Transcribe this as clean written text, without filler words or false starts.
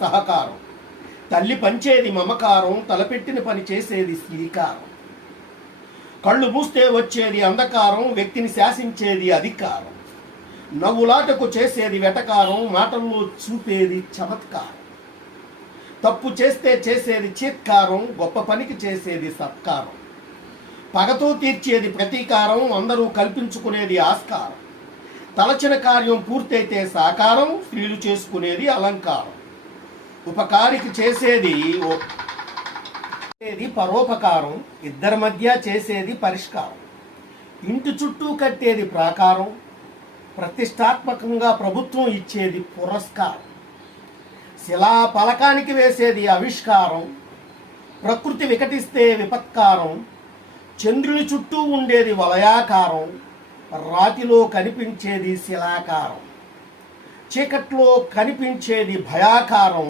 సహకారం, తల్లి పంచేది మమకారం, తలపెట్టిన పని చేసేది శ్రీకారం. కళ్ళు మూస్తే వచ్చేది అంధకారం, వ్యక్తిని శాసించేది అధికారం. నవ్వులాటకు చేసేది వెటకారం, మాటల్లో చూపేది చమత్కారం. తప్పు చేస్తే చేసేది చీత్కారం, గొప్ప పనికి చేసేది సత్కారం. పగతో తీర్చేది ప్రతీకారం, అందరూ కల్పించుకునేది ఆస్కారం. తలచిన కార్యం పూర్తయితే సాకారం, స్త్రీలు చేసుకునేది అలంకారం. ఉపకారికి చేసేది పరోపకారం, ఇద్దరి మధ్య చేసేది పరిష్కారం. ఇంటి చుట్టూ కట్టేది ప్రాకారం, ప్రతిష్టాత్మకంగా ప్రభుత్వం ఇచ్చేది పురస్కారం. శిలా పలకానికి వేసేది ఆవిష్కారం, ప్రకృతి వికటిస్తే విపత్కారం. చంద్రుని చుట్టూ ఉండేది వలయాకారం, రాతిలో కనిపించేది శిలాకారం. చీకట్లో కనిపించేది భయాకారం.